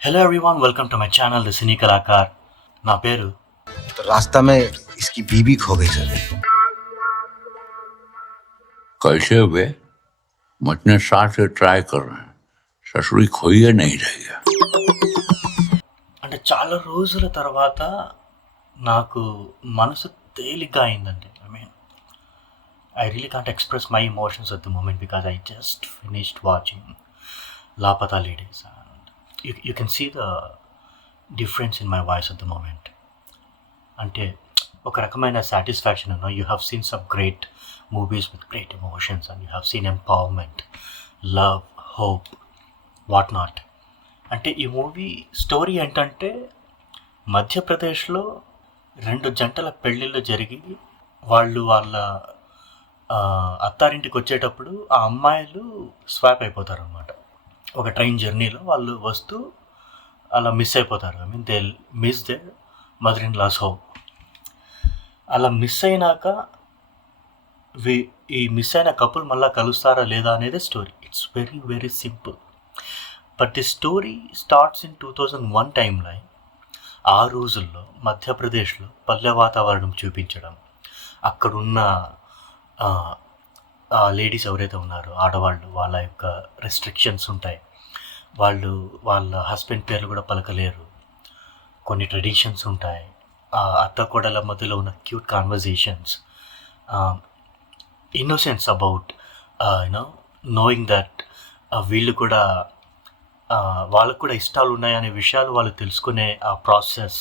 Hello everyone, welcome to my channel the cine Kalakar. నా పేరు तो रास्ता में इसकी बीबी खो गई सर. कैसे हुए? हम इतने साल से ट्राई कर रहे हैं, ससुरी खोइए नहीं रही है. అంటే చాలా రోజుల తర్వాత నాకు మనసు తేలిగ్గా అయిందండి. I really can't express my emotions at the moment because I just finished watching Lapata ladies and you can see the difference in my voice at the moment. అంటే ఒక రకమైన సాటిస్ఫాక్షన్ అన్న. You have seen some great movies with great emotions and you have seen empowerment, love, hope, what not. అంటే ఈ movie story ఏంటంటే మధ్యప్రదేశ్లో 2 జంటల పెళ్ళిళ్ళు జరిగి వాళ్ళ అత్తారింటికి వచ్చేటప్పుడు ఆ అమ్మాయిలు స్వాప్ అయిపోతారు అన్నమాట. ఒక ట్రైన్ జర్నీలో వాళ్ళు వస్తూ అలా మిస్ అయిపోతారు. They miss they mother in law's home. అలా మిస్ అయినాక ఈ మిస్ అయిన కపుల్ మళ్ళీ కలుస్తారా లేదా అనేది story. It's very very simple. But the story starts in 2001 timeline. ఆ రోజుల్లో మధ్యప్రదేశ్లో పల్లె వాతావరణం చూపించడం, అక్కడున్న లేడీస్ ఎవరైతే ఉన్నారో ఆడవాళ్ళు, వాళ్ళ యొక్క రెస్ట్రిక్షన్స్ ఉంటాయి. వాళ్ళు వాళ్ళ హస్బెండ్ పేర్లు కూడా పలకలేరు. కొన్ని ట్రెడిషన్స్ ఉంటాయి. అత్త కోడల మధ్యలో ఉన్న cute conversations, innocence about knowing that వీళ్ళు కూడా వాళ్ళకు కూడా ఇష్టాలు ఉన్నాయనే విషయాలు వాళ్ళు తెలుసుకునే ఆ ప్రాసెస్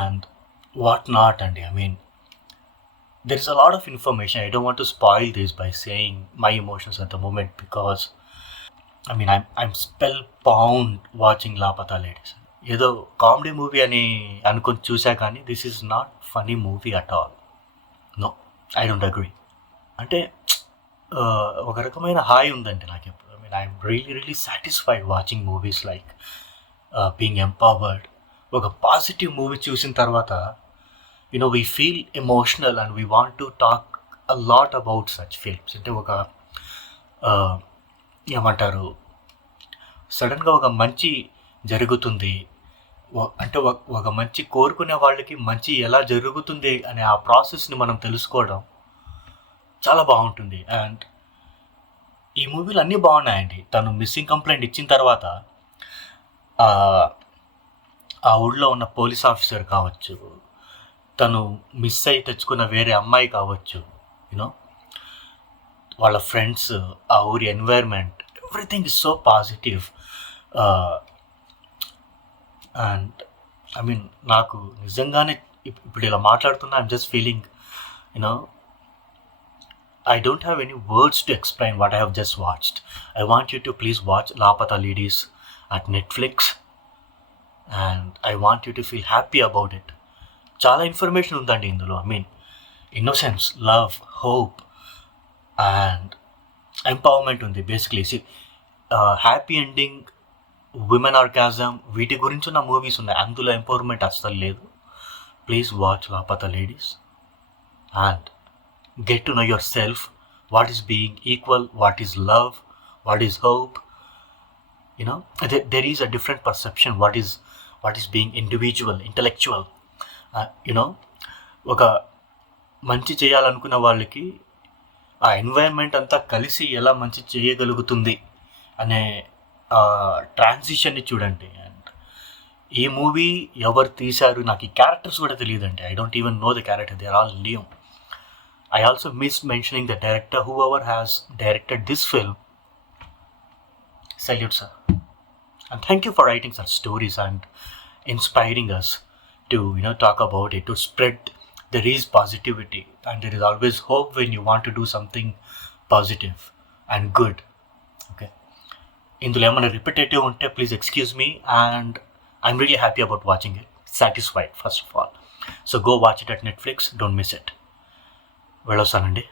అండ్ వాట్ నాట్ అండి. there is a lot of information. I don't want to spoil this by saying my emotions at the moment because I'm spellbound watching Lapata Ladies. ఏదో కామెడీ మూవీ అని అనుకొని చూసా కానీ this is not funny movie at all. No, I don't agree. అంటే ఒక రకమైన హాయ్ ఉందండి నాకు ఎప్పుడు. I'm really satisfied watching movies like being empowered. ఒక పాజిటివ్ మూవీ చూసిన తర్వాత we feel emotional and we want to talk a lot about such films. అంటే ఒక ఏమంటారు, సడన్గా ఒక మంచి జరుగుతుంది అంటే ఒక మంచి కోరుకునే వాళ్ళకి మంచి ఎలా జరుగుతుంది అనే ఆ ప్రాసెస్ని మనం తెలుసుకోవడం చాలా బాగుంటుంది. అండ్ ఈ మూవీలు అన్నీ బాగున్నాయండి. తను మిస్సింగ్ కంప్లైంట్ ఇచ్చిన తర్వాత ఆ ఊళ్ళో ఉన్న పోలీస్ ఆఫీసర్ కావచ్చు, తను మిస్ అయి తెచ్చుకున్న వేరే అమ్మాయి కావచ్చు, వాళ్ళ ఫ్రెండ్స్, ఆ ఊరి environment, everything is so positive. And నాకు నిజంగానే ఇప్పుడు ఇలా మాట్లాడుతున్నా I'm just feeling I don't have any words to explain what I have just watched. I want you to please watch Lapata Ladies at Netflix and I want you to feel happy about it. చాలా information ఉందండి ఇందులో. Innocence, love, hope and empowerment ఉంది. Basically happy ending, women orgasm, వీటి గురించి ఉన్న movies ఉన్నాయి. అందులో empowerment అస్సలు లేదు. Please watch Laapataa ladies and get to know yourself, what is being equal, what is love, what is hope. There is a different perception what is being individual, intellectual. ఒక మంచి చేయాలనుకున్న వాళ్ళకి ఆ ఎన్వైర్న్మెంట్ అంతా కలిసి ఎలా మంచి చేయగలుగుతుంది అనే ట్రాన్సిషన్ని చూడండి. అండ్ ఈ మూవీ ఎవరు తీశారు నాకు ఈ క్యారెక్టర్స్ కూడా తెలియదండి. I don't even know the character, they are all new. I also missed mentioning the director. Whoever has directed this film, salute sir. And thank you for writing such stories and inspiring us to talk about it, to spread there is positivity and there is always hope when you want to do something positive and good. Okay, indulo emana repetitive unte please excuse me, and I'm really happy about watching it, satisfied first of all. So go watch it at Netflix, don't miss it. వెళ్ళొస్తానండి.